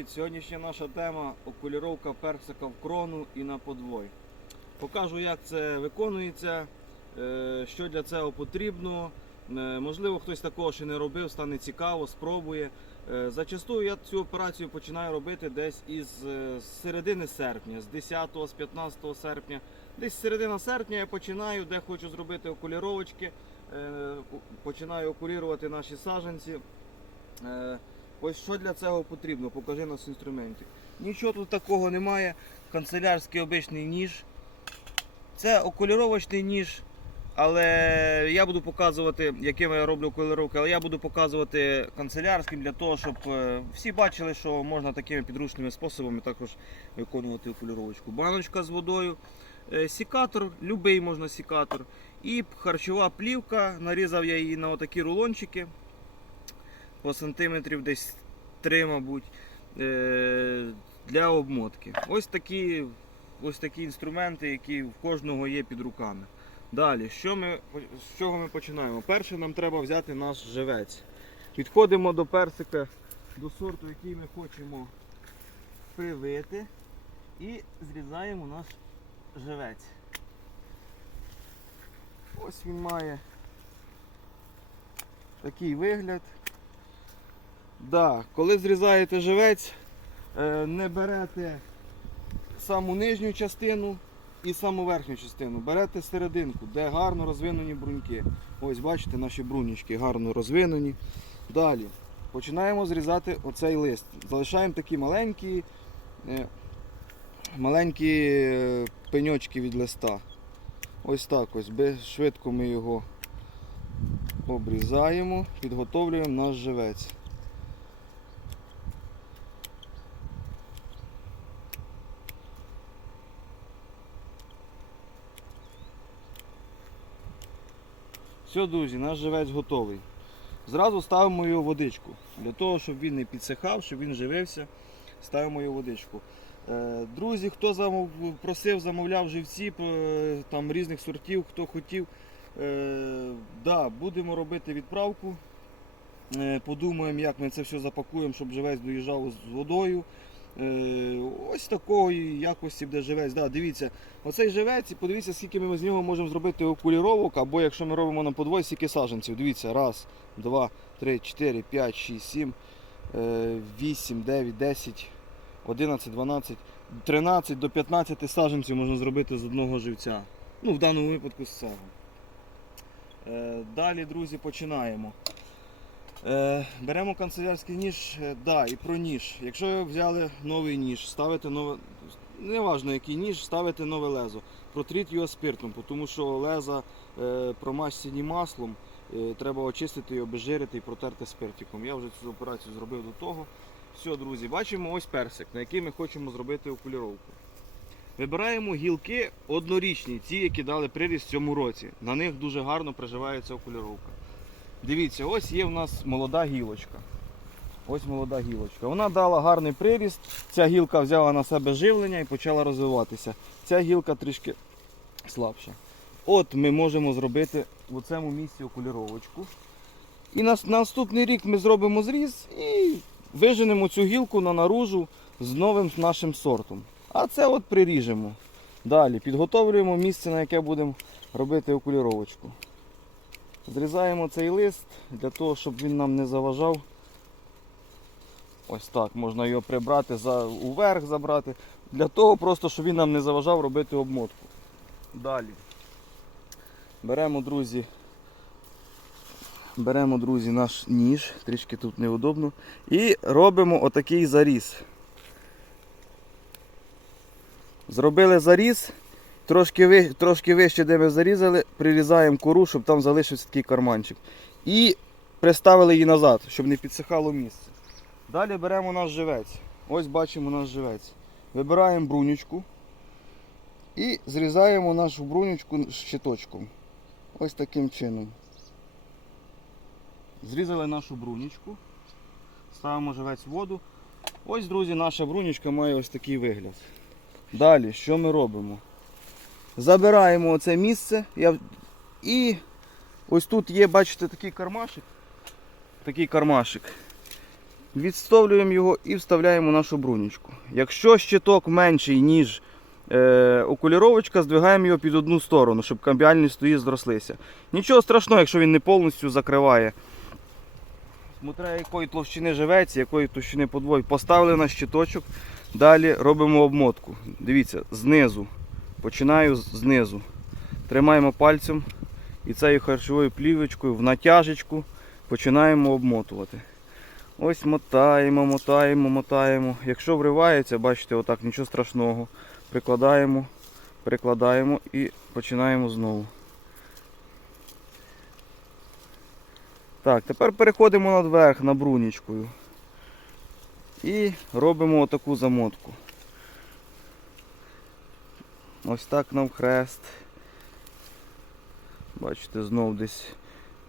Привіт! Сьогоднішня наша тема окуліровка персика в крону і на подвой. Покажу, як це виконується, е, що для цього потрібно. Е, Можливо, хтось такого ще не робив, стане цікаво, спробує. Е, Зачастую я цю операцію починаю робити десь із середини серпня, з 10 з 15 серпня. Десь середина серпня я починаю, де хочу зробити окуліровочки, починаю окулірувати наші саджанці. Ось що для цього потрібно, покажи нас інструменти. Нічого тут такого немає. Канцелярський обичний ніж. Це окуліровочний ніж, але я буду показувати, якими я роблю окуліровки, але я буду показувати канцелярським для того, щоб е, всі бачили, що можна такими підручними способами також виконувати окуліровочку. Баночка з водою, е, сікатор, любий можна сікатор. І харчова плівка. Нарізав я її на отакі рулончики по сантиметрів десь 3, мабуть, е, для обмотки. Ось такі, ось такі інструменти, які в кожного є під руками. Далі, що ми, з чого ми починаємо? Перше, нам треба взяти наш живець. Підходимо до персика, до сорту, який ми хочемо привити, і зрізаємо наш живець. Ось він має такий вигляд. Да, коли зрізаєте живець, е, не берете саму нижню частину і саму верхню частину. Берете серединку, де гарно розвинені бруньки. Ось бачите, наші брунічки гарно розвинені. Далі починаємо зрізати оцей лист. Залишаємо такі маленькі, е, маленькі е, пеньочки від листа. Ось так ось. Швидко ми його обрізаємо, підготовлюємо наш живець. Все, друзі, наш живець готовий. Зразу ставимо його водичку. Для того, щоб він не підсихав, щоб він живився, ставимо його водичку. Е, Друзі, хто просив, замовляв живці е, там, різних сортів, хто хотів, е, да, будемо робити відправку. Подумаємо, як ми це все запакуємо, щоб живець доїжджав з водою. Е, Ось такої якості буде живець. Да, дивіться, оцей живець, і подивіться, скільки ми з нього можемо зробити окуліровок, або якщо ми робимо на подвой, скільки саджанців. Дивіться, раз, два, три, чотири, п'ять, шість, сім, е, вісім, дев'ять, десять, одинадцять, дванадцять, тринадцять до 15 саджанців можна зробити з одного живця. Ну, в даному випадку з цього. Е, Далі, друзі, починаємо. Е, беремо канцелярський ніж, е, да, і про ніж. Якщо ви взяли новий ніж, ставите нове, неважно який ніж, ставите нове лезо. Протріть його спиртом, тому що леза е, маслом, е, треба очистити його, обезжирити і протерти спиртиком. Я вже цю операцію зробив до того. Все, друзі, бачимо ось персик, на який ми хочемо зробити окуліровку. Вибираємо гілки однорічні, ті, які дали приріст в цьому році. На них дуже гарно приживається окуліровка. Дивіться, ось є в нас молода гілочка. Ось молода гілочка. Вона дала гарний приріст. Ця гілка взяла на себе живлення і почала розвиватися. Ця гілка трішки слабша. От ми можемо зробити в цьому місці окуліровочку. І на на наступний рік ми зробимо зріз і виженемо цю гілку на наружу з новим нашим сортом. А це от приріжемо. Далі підготовлюємо місце, на яке будемо робити окуліровочку. Зрізаємо цей лист для того, щоб він нам не заважав. Ось так, можна його прибрати, за, уверх забрати. Для того просто, щоб він нам не заважав робити обмотку. Далі. Беремо, друзі, беремо, друзі, наш ніж, трішки тут неудобно. І робимо отакий заріз. Зробили заріз. Трошки, трошки вище, де ми зарізали, прирізаємо кору, щоб там залишився такий карманчик. І приставили її назад, щоб не підсихало місце. Далі беремо наш живець. Ось бачимо наш живець. Вибираємо брунючку і зрізаємо нашу брунючку щиточком. Ось таким чином. Зрізали нашу брунючку. Ставимо живець в воду. Ось, друзі, наша брунючка має ось такий вигляд. Далі, що ми робимо? Забираємо оце місце я... і ось тут є, бачите, такий кармашик. Такий кармашик. відставлюємо його і вставляємо нашу брунічку. Якщо щиток менший, ніж е, окуліровочка, здвигаємо його під одну сторону, щоб камбіальні стої зрослися. Нічого страшного, якщо він не повністю закриває. Смотря якої товщини живець, якої товщини подвой. Поставили на щиточок, далі робимо обмотку. Дивіться, знизу. Починаю знизу. Тримаємо пальцем і цією харчовою плівочкою в натяжечку починаємо обмотувати. Ось мотаємо, мотаємо, мотаємо. Якщо вривається, бачите, отак, нічого страшного. Прикладаємо, прикладаємо і починаємо знову. Так, тепер переходимо надверх на брунічкою. І робимо отаку замотку. Ось так навхрест. Бачите, знов десь,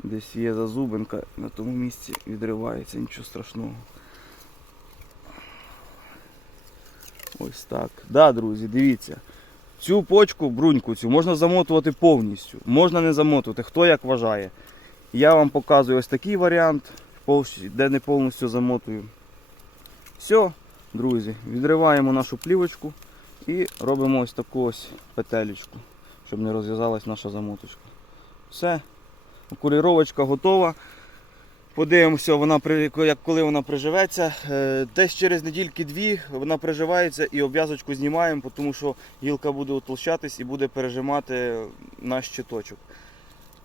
десь є зазубинка, на тому місці відривається, нічого страшного. Ось так. Да, друзі, дивіться. Цю почку, бруньку цю можна замотувати повністю. Можна не замотувати, хто як вважає. Я вам показую ось такий варіант, де не повністю замотую. Все, друзі, відриваємо нашу плівочку і робимо ось таку ось петелечку, щоб не розв'язалась наша замоточка. Все, окуліровочка готова. Подивимося, вона як коли вона приживеться. Е, Десь через недільки-дві вона приживається і обв'язочку знімаємо, тому що гілка буде утолщатись і буде пережимати наш щиточок.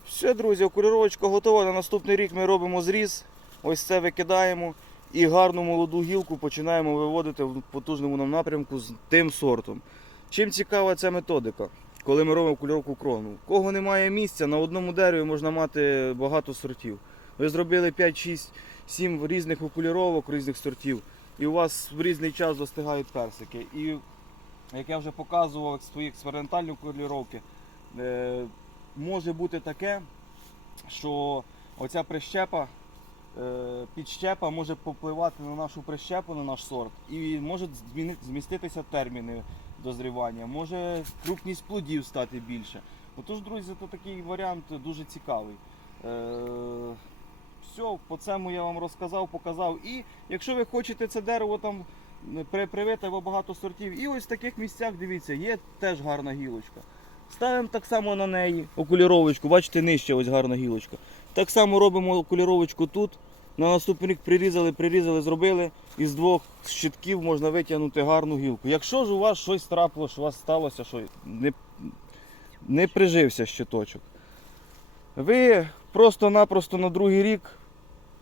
Все, друзі, окуліровочка готова. На наступний рік ми робимо зріз. Ось це викидаємо і гарну молоду гілку починаємо виводити в потужному нам напрямку з тим сортом. Чим цікава ця методика, коли ми робимо окуліровку крону? У кого немає місця, на одному дереві можна мати багато сортів. Ви зробили 5, 6, 7 різних окуліровок різних сортів, і у вас в різний час достигають персики. І як я вже показував свої експериментальні окуліровки, е, може бути таке, що оця прищепа, підщепа може попливати на нашу прищепу, на наш сорт, і може зміститися терміни дозрівання, може крупність плодів стати більше. Отож, друзі, то такий варіант дуже цікавий. Е, все, по цьому я вам розказав, показав. І якщо ви хочете це дерево там при- привити або багато сортів, і ось в таких місцях, дивіться, є теж гарна гілочка. Ставимо так само на неї окуліровочку, бачите, нижче ось гарна гілочка. Так само робимо окуліровочку тут. На наступний рік прирізали, прирізали, зробили. Із двох щитків можна витягнути гарну гілку. Якщо ж у вас щось трапило, що у вас сталося, що не, не прижився щиточок. Ви просто-напросто на другий рік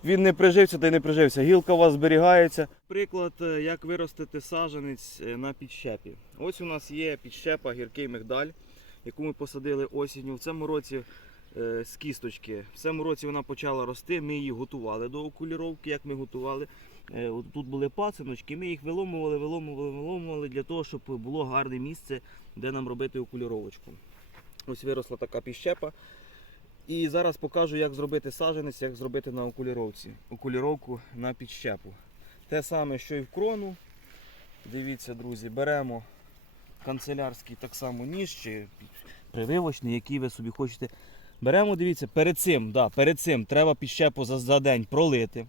він не прижився та й не прижився. Гілка у вас зберігається. Приклад, е, як виростити саджанець е, на підщепі. Ось у нас є підщепа гіркий мигдаль, яку ми посадили осінню. В цьому році з кісточки. В цьому році вона почала рости. Ми її готували до окуліровки. Як ми готували? Е, Тут були пацаночки, ми їх виломували, виломували, виломували для того, щоб було гарне місце, де нам робити окуліровочку. Ось виросла така підщепа. І зараз покажу, як зробити саджанець, як зробити на окуліровці. Окуліровку на підщепу. Те саме, що і в крону. Дивіться, друзі, беремо канцелярський так само ніж чи прививочний, який ви собі хочете. Беремо, дивіться, перед цим, да, перед цим треба підщепу за, за день пролити.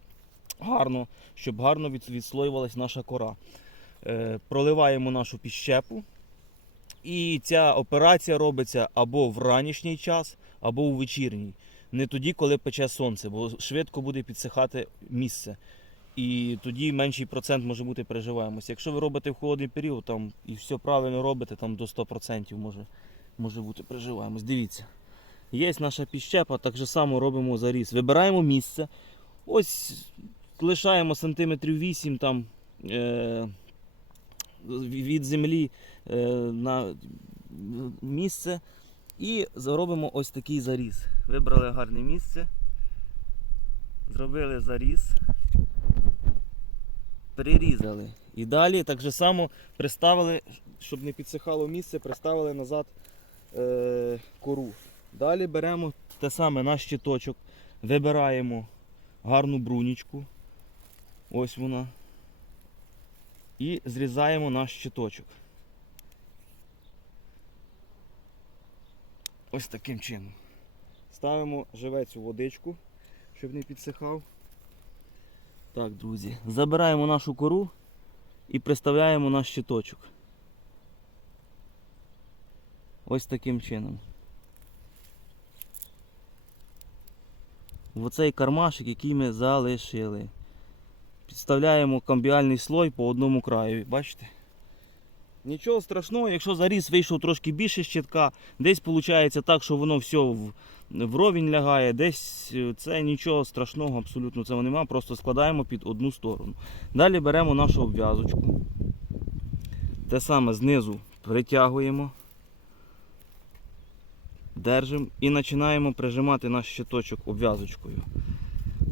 Гарно, щоб гарно від, відслоювалась наша кора. Е, проливаємо нашу підщепу. І ця операція робиться або в ранішній час, або у вечірній. Не тоді, коли пече сонце, бо швидко буде підсихати місце. І тоді менший процент може бути переживаємося. Якщо ви робите в холодний період там, і все правильно робите, там до 100% може, може бути переживаємось. Дивіться. Є наша підщепа, так же само робимо заріз. Вибираємо місце. Ось лишаємо сантиметрів 8 там, е, від землі е, на місце і зробимо ось такий заріз. Вибрали гарне місце, зробили заріз, прирізали. І далі так же само приставили, щоб не підсихало місце, приставили назад е, кору. Далі беремо те саме наш щиточок, вибираємо гарну брунічку. Ось вона. І зрізаємо наш щиточок. Ось таким чином. Ставимо живець у водичку, щоб не підсихав. Так, друзі, забираємо нашу кору і приставляємо наш щиточок. Ось таким чином. В оцей кармашик, який ми залишили. Підставляємо камбіальний слой по одному краю. Бачите? Нічого страшного, якщо заріз вийшов трошки більше щитка, десь виходить так, що воно все в, вровень лягає, десь е, це нічого страшного, абсолютно цього немає, просто складаємо під одну сторону. Далі беремо нашу обв'язочку. Те саме знизу притягуємо, держимо і починаємо прижимати наш щиточок обв'язочкою.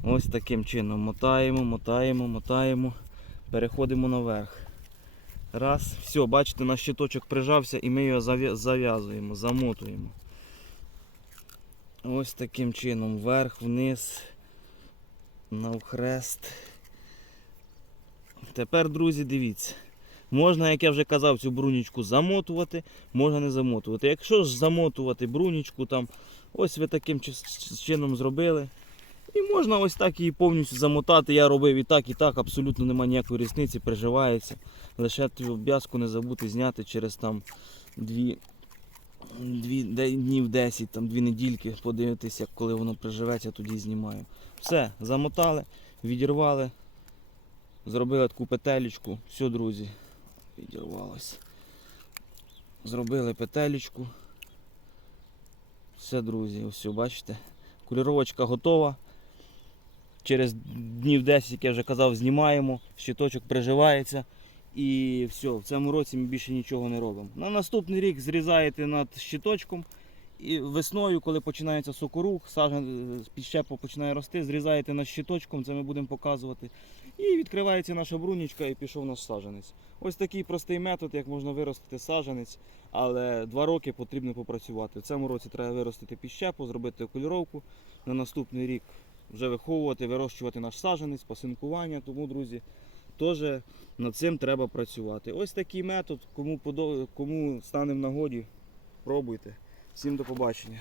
Ось таким чином мотаємо, мотаємо, мотаємо, переходимо наверх. Раз, все, бачите, наш щиточок прижався і ми його зав'язуємо, замотуємо. Ось таким чином, вверх, вниз, навхрест. Тепер, друзі, дивіться. Можна, як я вже казав, цю брунічку замотувати, можна не замотувати. Якщо ж замотувати брунічку, там, ось ви таким чи- чи- чином зробили. І можна ось так її повністю замотати. Я робив і так, і так, абсолютно немає ніякої різниці, приживається. Лише цю обв'язку не забути зняти через там дві, дві днів 10, там дві недільки, подивитись, як коли воно приживеться, тоді знімаю. Все, замотали, відірвали, зробили таку петелечку. Все, друзі, відірвалось. Зробили петелечку. Все, друзі, ось бачите. Куліровочка готова. Через днів 10, як я вже казав, знімаємо, щиточок приживається. І все, в цьому році ми більше нічого не робимо. На наступний рік зрізаєте над щиточком. І весною, коли починається сокорух, сажен, підщепа починає рости, зрізаєте над щиточком, це ми будемо показувати. І відкривається наша брунічка і пішов наш саженець. Ось такий простий метод, як можна виростити саженець, але два роки потрібно попрацювати. В цьому році треба виростити підщепу, зробити окуліровку. На наступний рік вже виховувати, вирощувати наш саженець, пасинкування. Тому, друзі, теж над цим треба працювати. Ось такий метод. Кому, подо... Кому стане в нагоді, пробуйте. Всім до побачення.